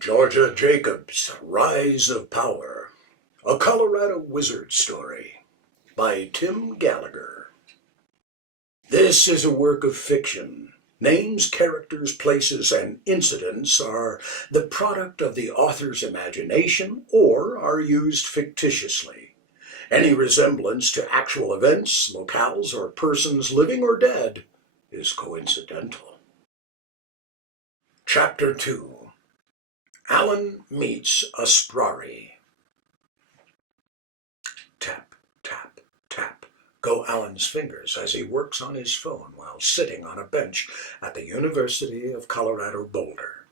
Georgia Jacobs' Rise of Power, a Colorado Wizard Story by Tim Gallagher. This is a work of fiction. Names, characters, places, and incidents are the product of the author's imagination or are used fictitiously. Any resemblance to actual events, locales, or persons living or dead is coincidental. Chapter 2. Alan meets a Sprari. Tap, tap, tap go Alan's fingers as he works on his phone while sitting on a bench at the University of Colorado Boulder.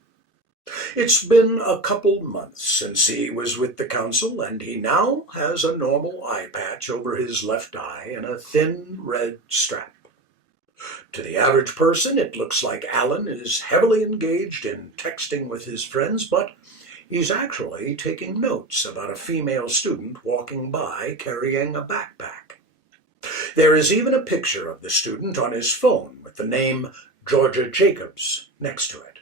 It's been a couple months since he was with the council, and he now has a normal eye patch over his left eye and a thin red strap. To the average person, it looks like Alan is heavily engaged in texting with his friends, but he's actually taking notes about a female student walking by carrying a backpack. There is even a picture of the student on his phone with the name Georgia Jacobs next to it.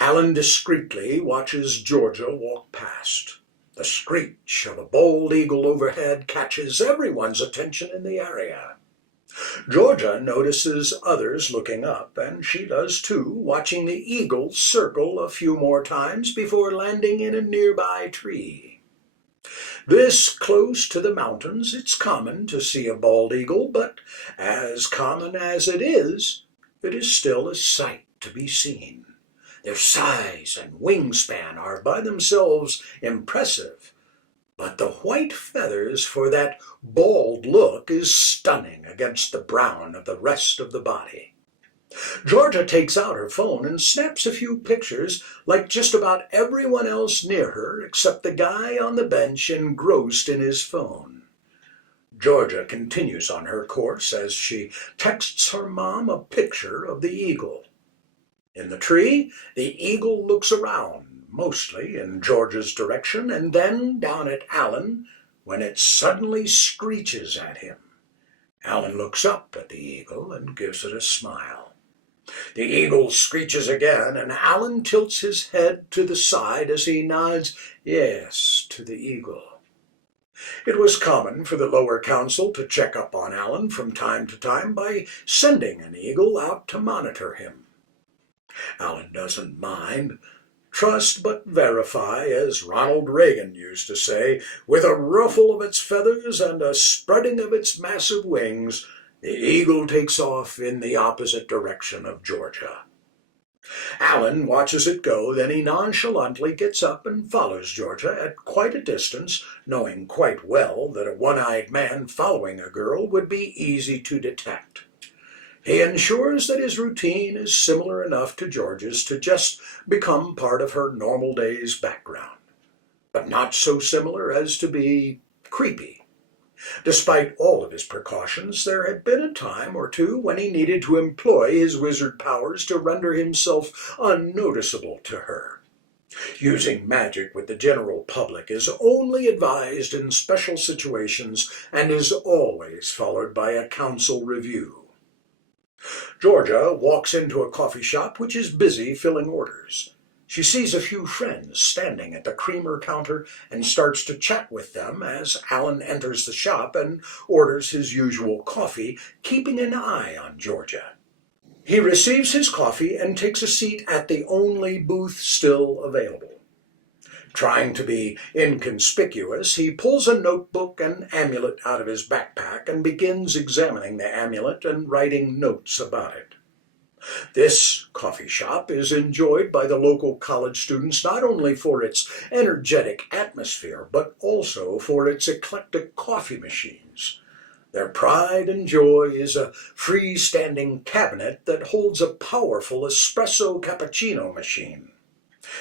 Alan discreetly watches Georgia walk past. The screech of a bald eagle overhead catches everyone's attention in the area. Georgia notices others looking up, and she does too, watching the eagle circle a few more times before landing in a nearby tree. This close to the mountains, it's common to see a bald eagle, but as common as it is still a sight to be seen. Their size and wingspan are by themselves impressive, but the white feathers for that bald look is stunning against the brown of the rest of the body. Georgia takes out her phone and snaps a few pictures like just about everyone else near her except the guy on the bench engrossed in his phone. Georgia continues on her course as she texts her mom a picture of the eagle. In the tree, the eagle looks around, mostly in Georgia's direction, and then down at Alan when it suddenly screeches at him. Alan looks up at the eagle and gives it a smile. The eagle screeches again, and Alan tilts his head to the side as he nods yes to the eagle. It was common for the lower council to check up on Alan from time to time by sending an eagle out to monitor him. Alan doesn't mind. Trust but verify, as Ronald Reagan used to say, with a ruffle of its feathers and a spreading of its massive wings, the eagle takes off in the opposite direction of Georgia. Alan watches it go, then he nonchalantly gets up and follows Georgia at quite a distance, knowing quite well that a one-eyed man following a girl would be easy to detect. He ensures that his routine is similar enough to George's to just become part of her normal day's background, but not so similar as to be creepy. Despite all of his precautions, there had been a time or two when he needed to employ his wizard powers to render himself unnoticeable to her. Using magic with the general public is only advised in special situations and is always followed by a council review. Georgia walks into a coffee shop which is busy filling orders. She sees a few friends standing at the creamer counter and starts to chat with them as Alan enters the shop and orders his usual coffee, keeping an eye on Georgia. He receives his coffee and takes a seat at the only booth still available. Trying to be inconspicuous, he pulls a notebook and amulet out of his backpack and begins examining the amulet and writing notes about it. This coffee shop is enjoyed by the local college students not only for its energetic atmosphere, but also for its eclectic coffee machines. Their pride and joy is a freestanding cabinet that holds a powerful espresso cappuccino machine.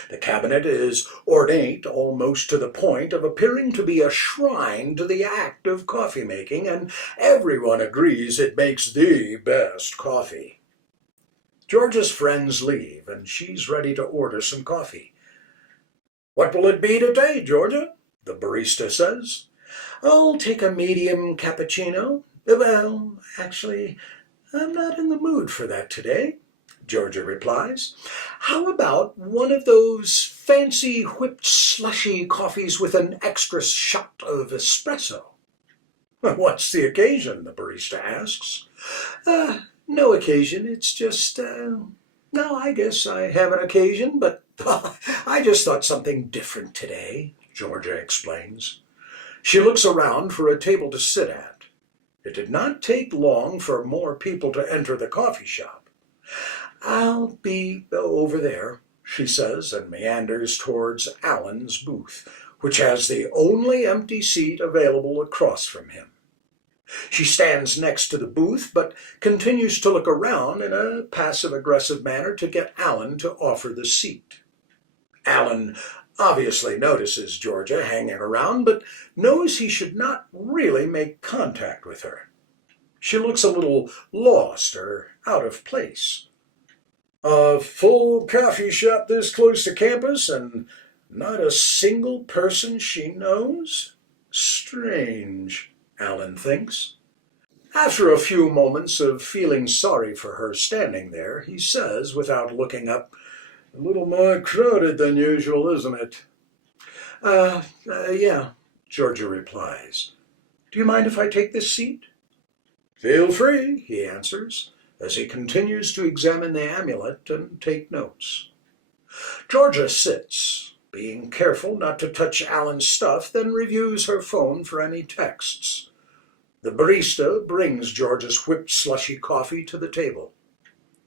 The cabinet is ornate almost to the point of appearing to be a shrine to the act of coffee making, and everyone agrees it makes the best coffee. Georgia's friends leave, and she's ready to order some coffee. "What will it be today, Georgia?" the barista says. "I'll take a medium cappuccino." "Well, actually, I'm not in the mood for that today." Georgia replies. How about one of those fancy whipped slushy coffees with an extra shot of espresso? What's the occasion? The barista asks. No occasion. It's just, no, I guess I have an occasion, but I just thought something different today, Georgia explains. She looks around for a table to sit at. It did not take long for more people to enter the coffee shop. I'll be over there, she says, and meanders towards Alan's booth, which has the only empty seat available across from him. She stands next to the booth, but continues to look around in a passive-aggressive manner to get Alan to offer the seat. Alan obviously notices Georgia hanging around, but knows he should not really make contact with her. She looks a little lost or out of place. A full coffee shop this close to campus and not a single person she knows? Strange, Alan thinks. After a few moments of feeling sorry for her standing there, he says, without looking up, "A little more crowded than usual, isn't it?" Yeah, Georgia replies. "Do you mind if I take this seat?" "Feel free," he answers, as he continues to examine the amulet and take notes. Georgia sits, being careful not to touch Alan's stuff, then reviews her phone for any texts. The barista brings Georgia's whipped slushy coffee to the table.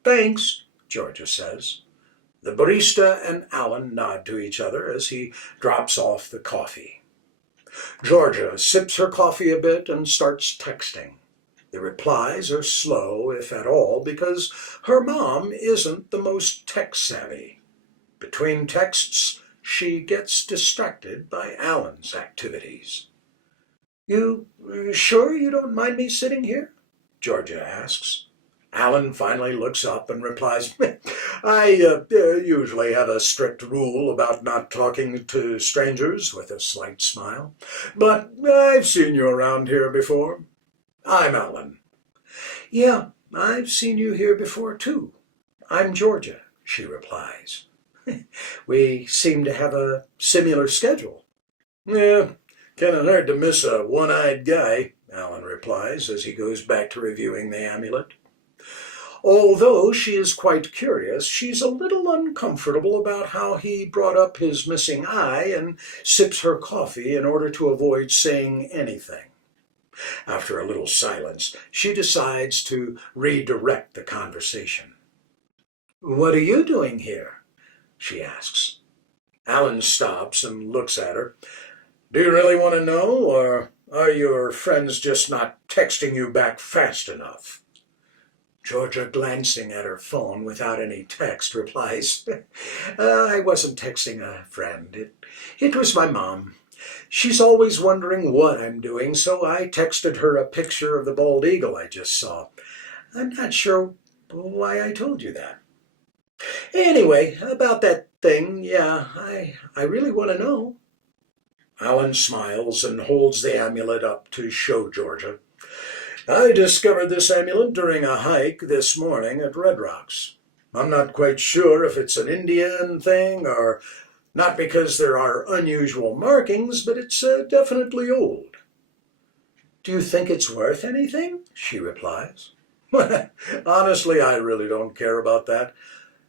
"Thanks," Georgia says. The barista and Alan nod to each other as he drops off the coffee. Georgia sips her coffee a bit and starts texting. The replies are slow, if at all, because her mom isn't the most tech-savvy. Between texts, she gets distracted by Alan's activities. "You sure you don't mind me sitting here?" Georgia asks. Alan finally looks up and replies, I usually have a strict rule about not talking to strangers," with a slight smile. "But I've seen you around here before. I'm Alan." "Yeah, I've seen you here before, too. I'm Georgia," she replies. "We seem to have a similar schedule." "Yeah, kind of hard to miss a one-eyed guy," Alan replies as he goes back to reviewing the amulet. Although she is quite curious, she's a little uncomfortable about how he brought up his missing eye and sips her coffee in order to avoid saying anything. After a little silence, she decides to redirect the conversation. "What are you doing here?" she asks. Alan stops and looks at her. "Do you really want to know, or are your friends just not texting you back fast enough?" Georgia, glancing at her phone without any text, replies, "I wasn't texting a friend. It was my mom. She's always wondering what I'm doing, so I texted her a picture of the bald eagle I just saw. I'm not sure why I told you that. Anyway, about that thing, yeah, I really want to know." Alan smiles and holds the amulet up to show Georgia. "I discovered this amulet during a hike this morning at Red Rocks. I'm not quite sure if it's an Indian thing or not because there are unusual markings, but it's definitely old." "Do you think it's worth anything?" she replies. "Honestly, I really don't care about that.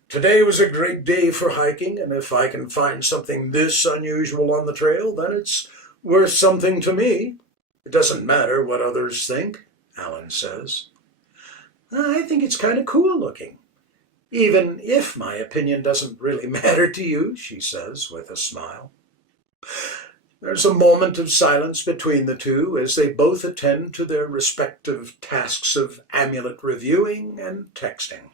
Today was a great day for hiking, and if I can find something this unusual on the trail, then it's worth something to me. It doesn't matter what others think," Alan says. "I think it's kind of cool looking, even if my opinion doesn't really matter to you," she says with a smile. There's a moment of silence between the two as they both attend to their respective tasks of amulet reviewing and texting.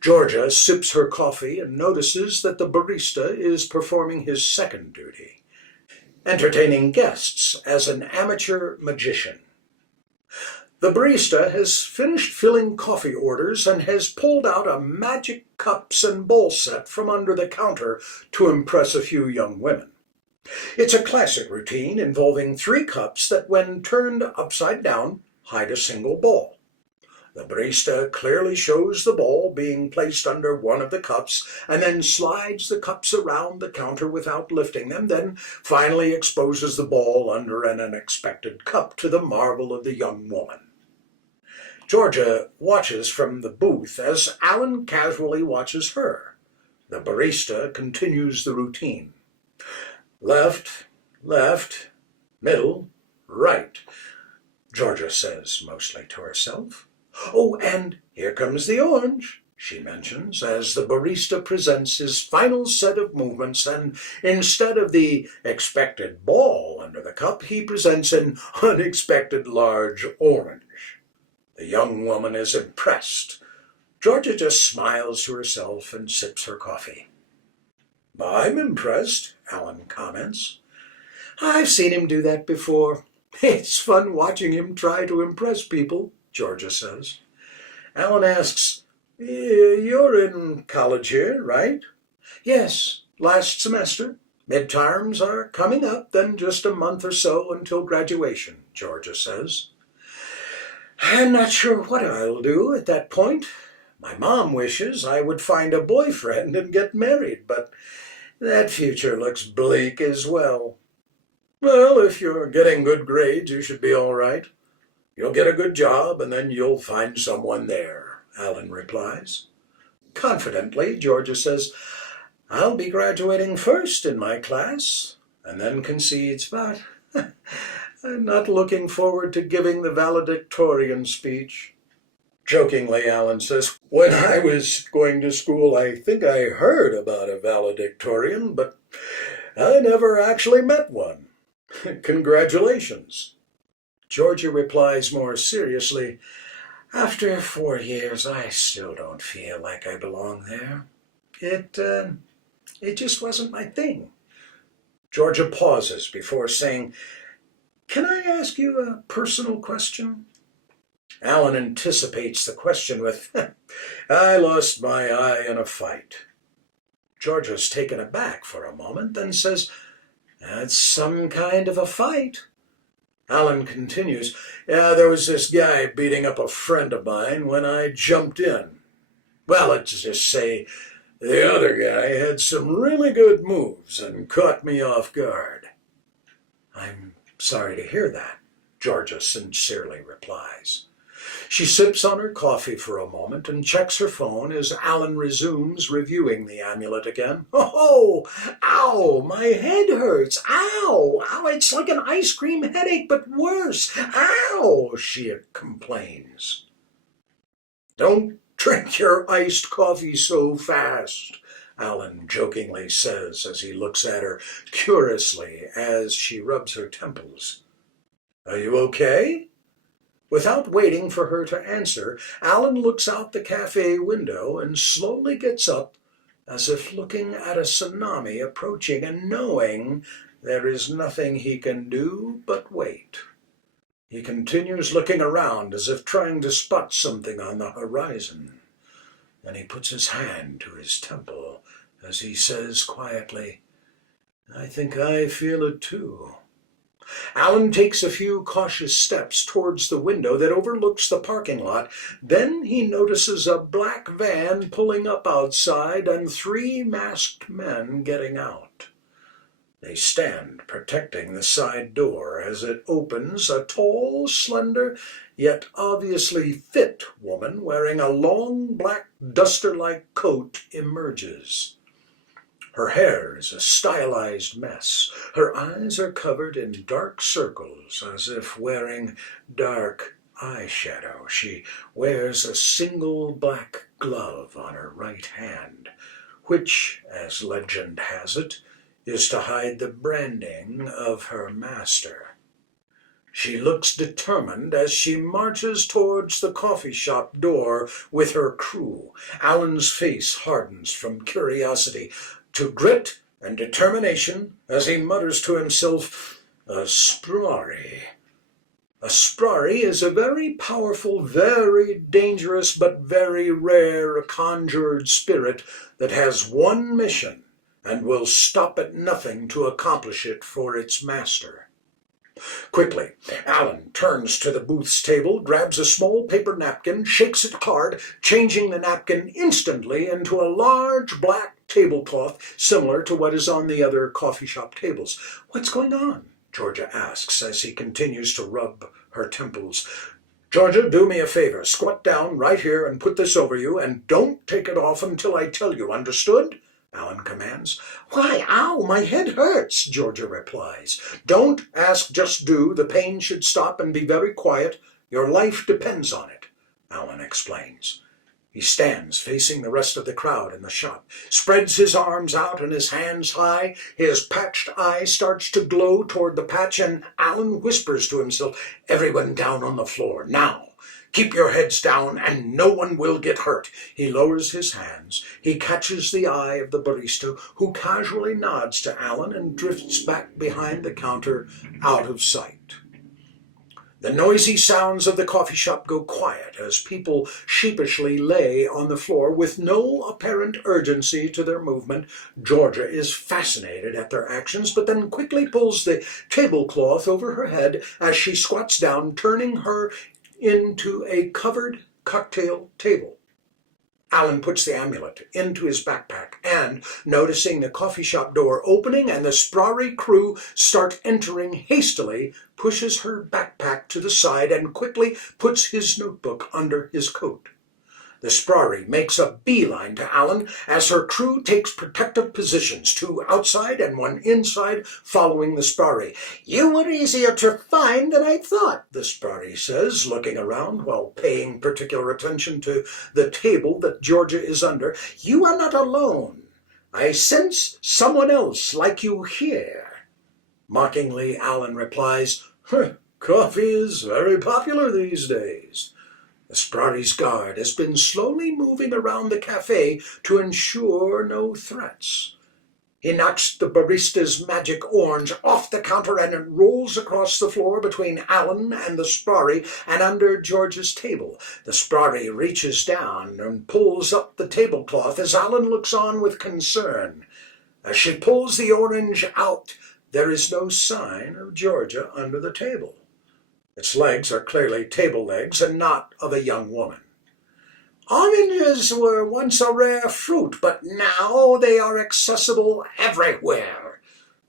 Georgia sips her coffee and notices that the barista is performing his second duty, entertaining guests as an amateur magician. The barista has finished filling coffee orders and has pulled out a magic cups and bowl set from under the counter to impress a few young women. It's a classic routine involving 3 cups that, when turned upside down, hide a single ball. The barista clearly shows the ball being placed under one of the cups and then slides the cups around the counter without lifting them, then finally exposes the ball under an unexpected cup to the marvel of the young woman. Georgia watches from the booth as Alan casually watches her. The barista continues the routine. Left, left, middle, right, Georgia says, mostly to herself. Oh, and here comes the orange, she mentions, as the barista presents his final set of movements, and instead of the expected ball under the cup, he presents an unexpected large orange. The young woman is impressed. Georgia just smiles to herself and sips her coffee. I'm impressed, Alan comments. I've seen him do that before. It's fun watching him try to impress people, Georgia says. Alan asks, You're in college here, right? Yes, last semester. Midterms are coming up, then just a month or so until graduation, Georgia says. I'm not sure what I'll do at that point. My mom wishes I would find a boyfriend and get married, but that future looks bleak as well. Well, if you're getting good grades, you should be all right. You'll get a good job, and then you'll find someone there, Alan replies. Confidently, Georgia says, I'll be graduating first in my class, and then concedes, but I'm not looking forward to giving the valedictorian speech. Jokingly, Alan says, When I was going to school, I think I heard about a valedictorian, but I never actually met one. Congratulations. Georgia replies more seriously, After 4 years, I still don't feel like I belong there. It just wasn't my thing. Georgia pauses before saying, Can I ask you a personal question? Alan anticipates the question with, I lost my eye in a fight. Georgia's taken aback for a moment, then says, That's some kind of a fight. Alan continues, Yeah, there was this guy beating up a friend of mine when I jumped in. Well, let's just say the other guy had some really good moves and caught me off guard. I'm sorry to hear that, Georgia sincerely replies. She sips on her coffee for a moment and checks her phone as Alan resumes reviewing the amulet again. Oh, ow, my head hurts. Ow, it's like an ice cream headache, but worse. Ow, she complains. Don't drink your iced coffee so fast, Alan jokingly says as he looks at her curiously as she rubs her temples. Are you okay? Without waiting for her to answer, Alan looks out the cafe window and slowly gets up as if looking at a tsunami approaching and knowing there is nothing he can do but wait. He continues looking around as if trying to spot something on the horizon. Then he puts his hand to his temple as he says quietly, I think I feel it too. Alan takes a few cautious steps towards the window that overlooks the parking lot. Then he notices a black van pulling up outside and 3 masked men getting out. They stand protecting the side door. As it opens, a tall, slender, yet obviously fit woman wearing a long black duster-like coat emerges. Her hair is a stylized mess. Her eyes are covered in dark circles as if wearing dark eyeshadow. She wears a single black glove on her right hand, which, as legend has it, is to hide the branding of her master. She looks determined as she marches towards the coffee shop door with her crew. Alan's face hardens from curiosity to grit and determination as he mutters to himself, A Sprari. A Sprari is a very powerful, very dangerous, but very rare conjured spirit that has one mission and will stop at nothing to accomplish it for its master. Quickly, Alan turns to the booth's table, grabs a small paper napkin, shakes it hard, changing the napkin instantly into a large black tablecloth similar to what is on the other coffee shop tables. "What's going on?" Georgia asks as he continues to rub her temples. "Georgia, do me a favor. Squat down right here and put this over you, and don't take it off until I tell you. Understood?" Alan commands. "Why, ow, my head hurts," Georgia replies. "Don't ask, just do. The pain should stop, and be very quiet. Your life depends on it," Alan explains. He stands facing the rest of the crowd in the shop, spreads his arms out and his hands high. His patched eye starts to glow toward the patch, and Alan whispers to himself, "Everyone down on the floor, now. Keep your heads down and no one will get hurt." He lowers his hands. He catches the eye of the barista, who casually nods to Alan and drifts back behind the counter out of sight. The noisy sounds of the coffee shop go quiet as people sheepishly lay on the floor with no apparent urgency to their movement. Georgia is fascinated at their actions, but then quickly pulls the tablecloth over her head as she squats down, turning her into a covered cocktail table. Alan puts the amulet into his backpack and, noticing the coffee shop door opening and the Sprari crew start entering hastily, pushes her backpack to the side and quickly puts his notebook under his coat. The Sprari makes a beeline to Alan as her crew takes protective positions, 2 outside and 1 inside, following the Sprari. "You were easier to find than I thought," the Sprari says, looking around while paying particular attention to the table that Georgia is under. "You are not alone. I sense someone else like you here." Mockingly, Alan replies, "Coffee is very popular these days." The Sprari's guard has been slowly moving around the cafe to ensure no threats. He knocks the barista's magic orange off the counter and it rolls across the floor between Alan and the Sprari and under George's table. The Sprari reaches down and pulls up the tablecloth as Alan looks on with concern. As she pulls the orange out, there is no sign of Georgia under the table. Its legs are clearly table legs and not of a young woman. "Oranges were once a rare fruit, but now they are accessible everywhere."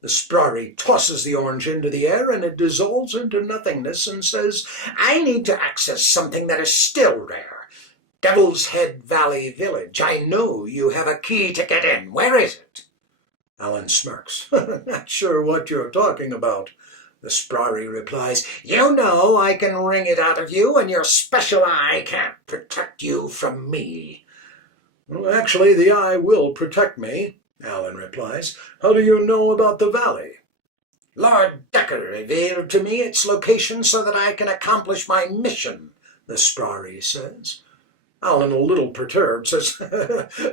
The Sprari tosses the orange into the air and it dissolves into nothingness and says, "I need to access something that is still rare. Devil's Head Valley Village. I know you have a key to get in. Where is it?" Alan smirks. "Not sure what you're talking about." The Sprari replies, "You know I can wring it out of you, and your special eye can't protect you from me." "Well, actually, the eye will protect me," Alan replies. "How do you know about the valley?" "Lord Decker revealed to me its location so that I can accomplish my mission," the Sprari says. Alan, a little perturbed, says,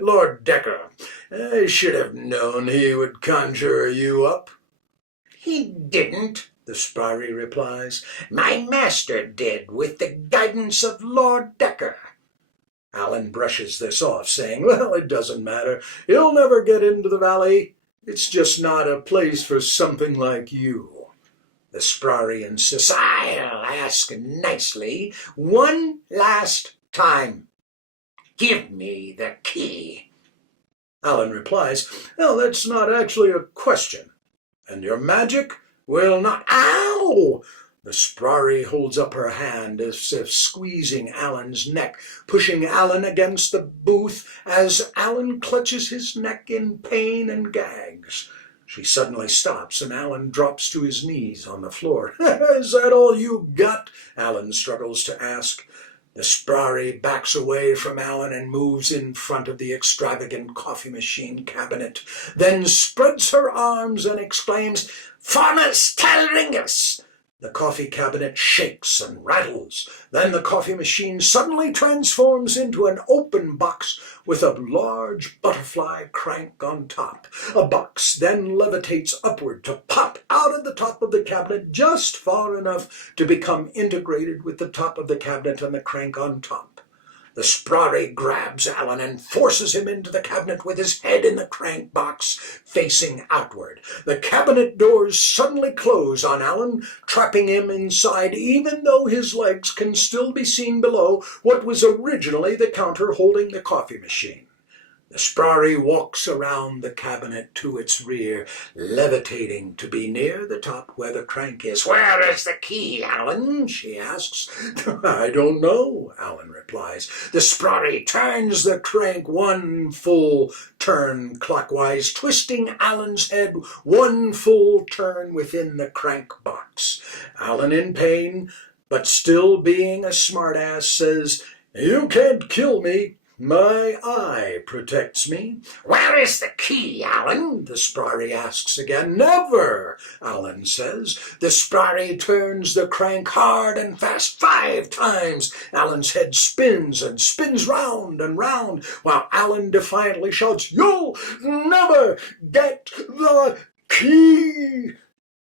"Lord Decker, I should have known he would conjure you up." "He didn't," the Sprari replies. "My master did, with the guidance of Lord Decker." Alan brushes this off, saying, "Well, it doesn't matter. You'll never get into the valley. It's just not a place for something like you." The Sprari insists, "I'll ask nicely one last time. Give me the key." Alan replies, "Well, that's not actually a question. And your magic will not—" "Ow!" The Sprari holds up her hand as if squeezing Alan's neck, pushing Alan against the booth as Alan clutches his neck in pain and gags. She suddenly stops and Alan drops to his knees on the floor. "Is that all you got?" Alan struggles to ask. The Sprari backs away from Alan and moves in front of the extravagant coffee machine cabinet, then spreads her arms and exclaims, "Formas Talringus!" The coffee cabinet shakes and rattles. Then the coffee machine suddenly transforms into an open box with a large butterfly crank on top. A box then levitates upward to pop out of the top of the cabinet just far enough to become integrated with the top of the cabinet and the crank on top. The Sprari grabs Alan and forces him into the cabinet with his head in the crank box facing outward. The cabinet doors suddenly close on Alan, trapping him inside even though his legs can still be seen below what was originally the counter holding the coffee machine. The Sprari walks around the cabinet to its rear, levitating to be near the top where the crank is. "Where is the key, Alan?" she asks. "I don't know," Alan replies. The Sprari turns the crank one full turn clockwise, twisting Alan's head one full turn within the crank box. Alan, in pain, but still being a smartass, says, "You can't kill me. My eye protects me." "Where is the key, Alan?" the Sprari asks again. "Never," Alan says. The Sprari turns the crank hard and fast 5 times. Alan's head spins and spins round and round, while Alan defiantly shouts, "You'll never get the key!"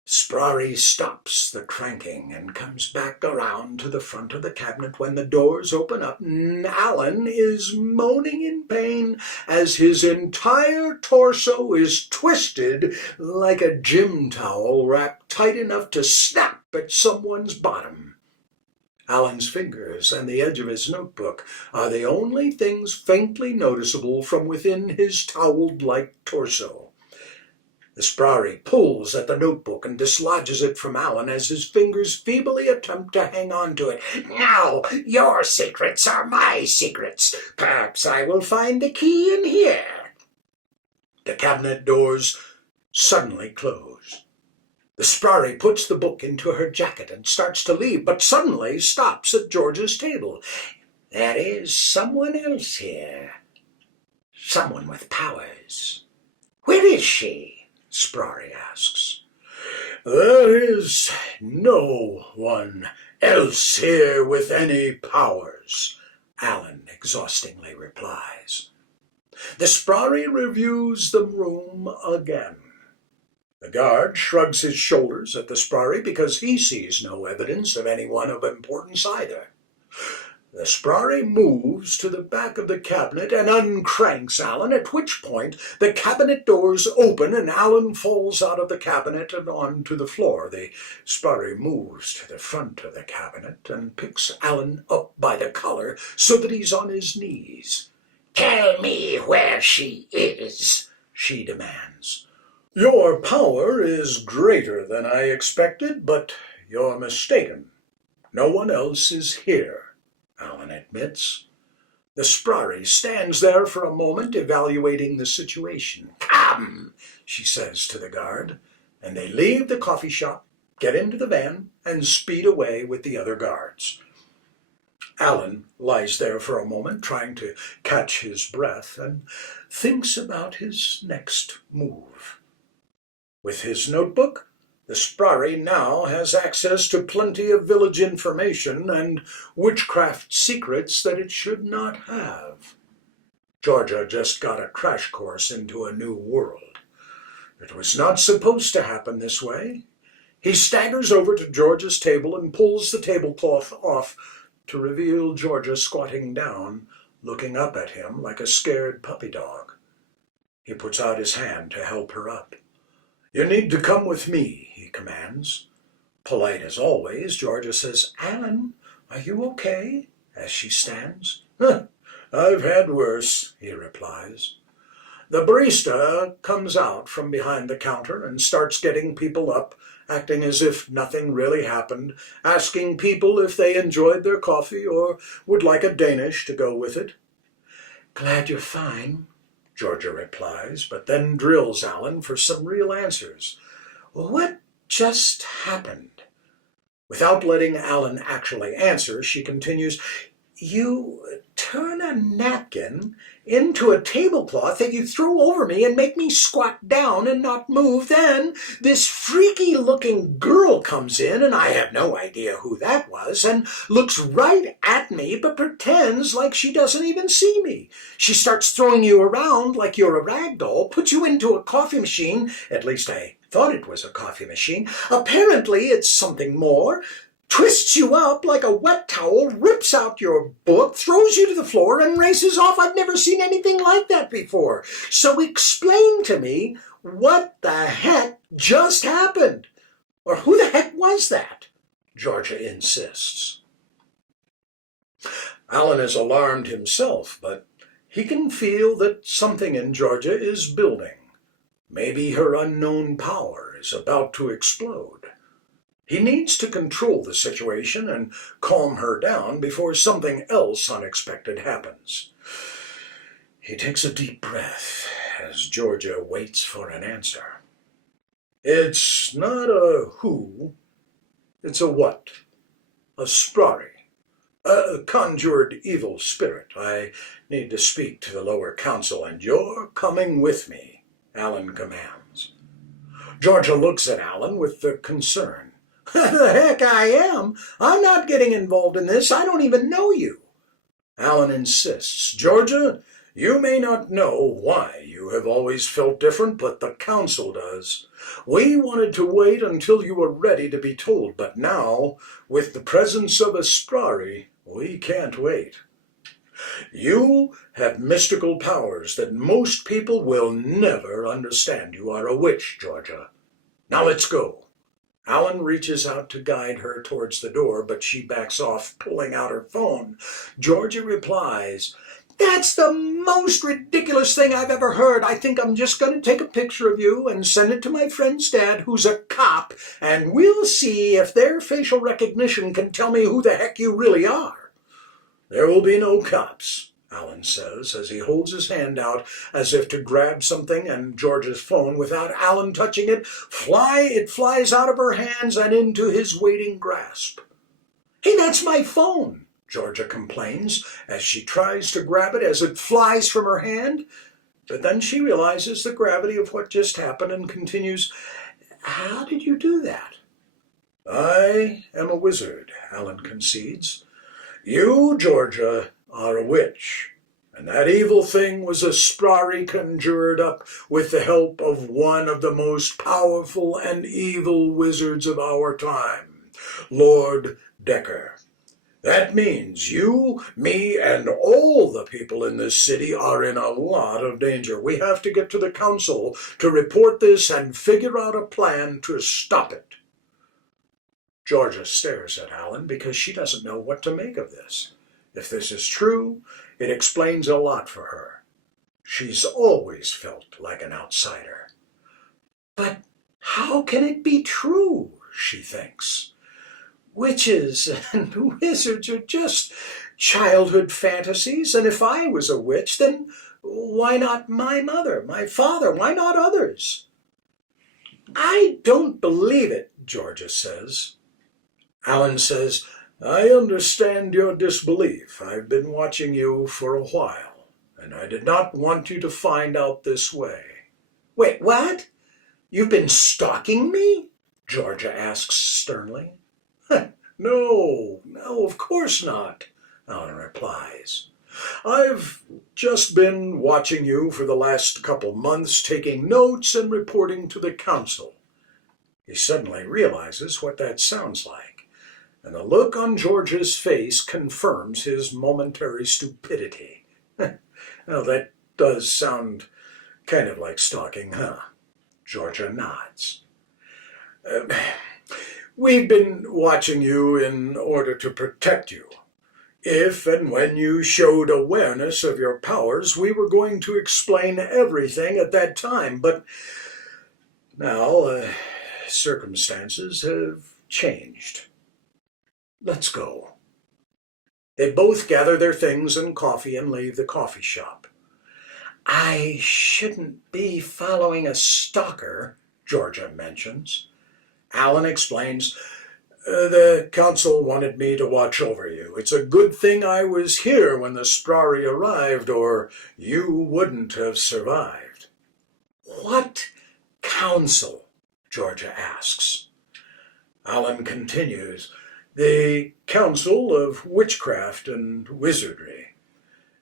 Sprari stops the cranking and comes back around to the front of the cabinet when the doors open up. Alan is moaning in pain as his entire torso is twisted like a gym towel wrapped tight enough to snap at someone's bottom. Alan's fingers and the edge of his notebook are the only things faintly noticeable from within his toweled-like torso. The Sprari pulls at the notebook and dislodges it from Alan as his fingers feebly attempt to hang on to it. "Now your secrets are my secrets. Perhaps I will find the key in here." The cabinet doors suddenly close. The Sprari puts the book into her jacket and starts to leave, but suddenly stops at George's table. "There is someone else here. Someone with powers. Where is she?" Sprari asks. "There is no one else here with any powers," Alan exhaustingly replies. The Sprari reviews the room again. The guard shrugs his shoulders at the Sprari because he sees no evidence of anyone of importance either. The Sprari moves to the back of the cabinet and uncranks Alan, at which point the cabinet doors open and Alan falls out of the cabinet and onto the floor. The Sprari moves to the front of the cabinet and picks Alan up by the collar so that he's on his knees. "Tell me where she is," she demands. "Your power is greater than I expected, but you're mistaken. No one else is here," Alan admits. The Sprari stands there for a moment, evaluating the situation. "Come," she says to the guard, and they leave the coffee shop, get into the van, and speed away with the other guards. Alan lies there for a moment, trying to catch his breath, and thinks about his next move. With his notebook, the Sprari now has access to plenty of village information and witchcraft secrets that it should not have. Georgia just got a crash course into a new world. It was not supposed to happen this way. He staggers over to Georgia's table and pulls the tablecloth off to reveal Georgia squatting down, looking up at him like a scared puppy dog. He puts out his hand to help her up. "You need to come with me," he commands. Polite as always, Georgia says, "Alan, are you okay?" as she stands. "I've had worse," he replies. The barista comes out from behind the counter and starts getting people up, acting as if nothing really happened, asking people if they enjoyed their coffee or would like a Danish to go with it. "Glad you're fine," Georgia replies, but then drills Alan for some real answers. "What just happened?" Without letting Alan actually answer, she continues, "You turn a napkin into a tablecloth that you throw over me and make me squat down and not move. Then this freaky-looking girl comes in, and I have no idea who that was, and looks right at me but pretends like she doesn't even see me. She starts throwing you around like you're a rag doll, puts you into a coffee machine, at least I thought it was a coffee machine. Apparently it's something more. twists you up like a wet towel, rips out your book, throws you to the floor, and races off. I've never seen anything like that before. So explain to me what the heck just happened. Or who the heck was that? Georgia insists. Alan is alarmed himself, but he can feel that something in Georgia is building. Maybe her unknown power is about to explode. He needs to control the situation and calm her down before something else unexpected happens. He takes a deep breath as Georgia waits for an answer. It's not a who, it's a what. A Sprari. A conjured evil spirit. I need to speak to the lower council, and you're coming with me, Alan commands. Georgia looks at Alan with the concern. The heck I am. I'm not getting involved in this. I don't even know you. Alan insists. Georgia, you may not know why you have always felt different, but the council does. We wanted to wait until you were ready to be told, but now, with the presence of a Sprari, we can't wait. You have mystical powers that most people will never understand. You are a witch, Georgia. Now let's go. Alan reaches out to guide her towards the door, but she backs off, pulling out her phone. Georgia replies, That's the most ridiculous thing I've ever heard. I think I'm just going to take a picture of you and send it to my friend's dad, who's a cop, and we'll see if their facial recognition can tell me who the heck you really are. There will be no cops, Alan says, as he holds his hand out as if to grab something, and Georgia's phone, without Alan touching it, flies out of her hands and into his waiting grasp. Hey, that's my phone, Georgia complains as she tries to grab it as it flies from her hand. But then she realizes the gravity of what just happened and continues, How did you do that? I am a wizard, Alan concedes. You, Georgia, are a witch, and that evil thing was a Sprari conjured up with the help of one of the most powerful and evil wizards of our time, Lord Decker. That means you, me, and all the people in this city are in a lot of danger. We have to get to the council to report this and figure out a plan to stop it. Georgia stares at Alan because she doesn't know what to make of this. If this is true, it explains a lot for her. She's always felt like an outsider. But how can it be true, she thinks. Witches and wizards are just childhood fantasies, and if I was a witch, then why not my mother, my father, why not others? I don't believe it, Georgia says. Alan says, I understand your disbelief. I've been watching you for a while, and I did not want you to find out this way. Wait, what? You've been stalking me? Georgia asks sternly. No, of course not, Alan replies. I've just been watching you for the last couple months, taking notes and reporting to the council. He suddenly realizes what that sounds like, and the look on Georgia's face confirms his momentary stupidity. Well, that does sound kind of like stalking, huh? Georgia nods. We've been watching you in order to protect you. If and when you showed awareness of your powers, we were going to explain everything at that time, but now circumstances have changed. Let's go. They both gather their things and coffee and leave the coffee shop. I shouldn't be following a stalker, Georgia mentions. Alan explains, the council wanted me to watch over you. It's a good thing I was here when the Sprari arrived, or you wouldn't have survived. What council? Georgia asks. Alan continues, the Council of Witchcraft and Wizardry.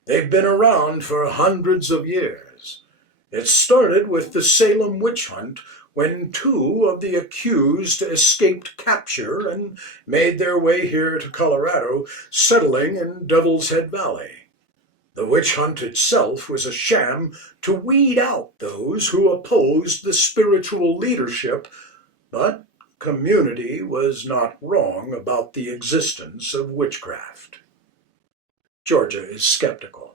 They've been around for hundreds of years. It started with the Salem witch hunt when two of the accused escaped capture and made their way here to Colorado, settling in Devil's Head Valley. The witch hunt itself was a sham to weed out those who opposed the spiritual leadership, but community was not wrong about the existence of witchcraft. Georgia is skeptical.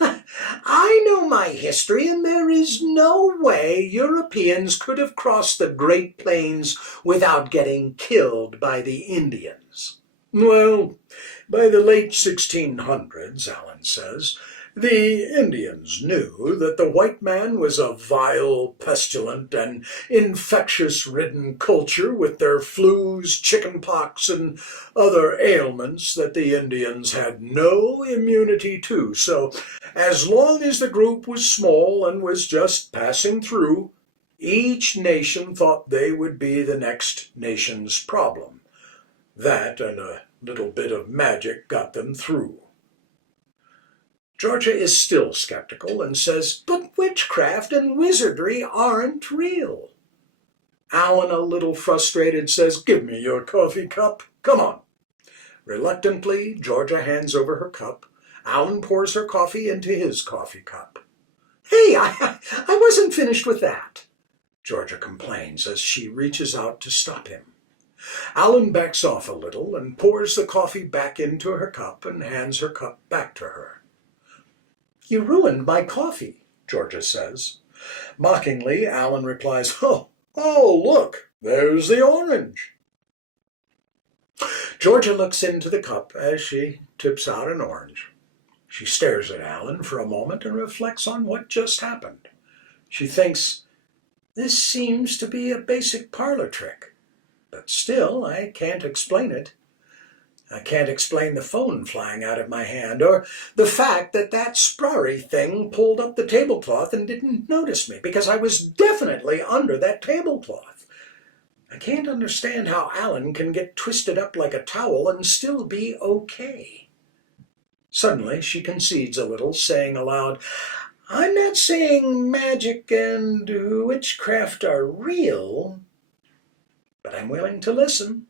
I know my history, and there is no way Europeans could have crossed the Great Plains without getting killed by the Indians. Well, by the late 1600s, Allen says, the Indians knew that the white man was a vile, pestilent, and infectious-ridden culture with their flus, chickenpox, and other ailments that the Indians had no immunity to. So, as long as the group was small and was just passing through, each nation thought they would be the next nation's problem. That and a little bit of magic got them through. Georgia is still skeptical and says, but witchcraft and wizardry aren't real. Allen, a little frustrated, says, give me your coffee cup. Come on. Reluctantly, Georgia hands over her cup. Allen pours her coffee into his coffee cup. Hey, I wasn't finished with that, Georgia complains as she reaches out to stop him. Allen backs off a little and pours the coffee back into her cup and hands her cup back to her. You ruined my coffee, Georgia says. Mockingly, Allen replies, Oh, look, there's the orange. Georgia looks into the cup as she tips out an orange. She stares at Allen for a moment and reflects on what just happened. She thinks, this seems to be a basic parlor trick, but still I can't explain it. I can't explain the phone flying out of my hand, or the fact that Sprari thing pulled up the tablecloth and didn't notice me, because I was definitely under that tablecloth. I can't understand how Allen can get twisted up like a towel and still be okay. Suddenly she concedes a little, saying aloud, I'm not saying magic and witchcraft are real, but I'm willing to listen.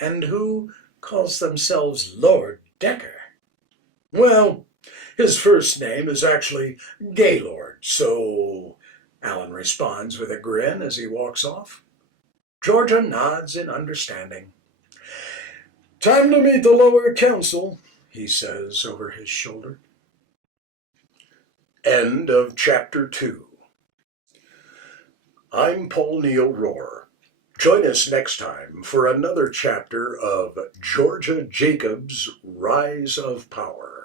And who calls themselves Lord Decker? Well, his first name is actually Gaylord, so Allen responds with a grin as he walks off. Georgia nods in understanding. Time to meet the lower council, he says over his shoulder. End of Chapter 2. I'm Paul Neal Rohrer. Join us next time for another chapter of Georgia Jacobs' Rise of Power.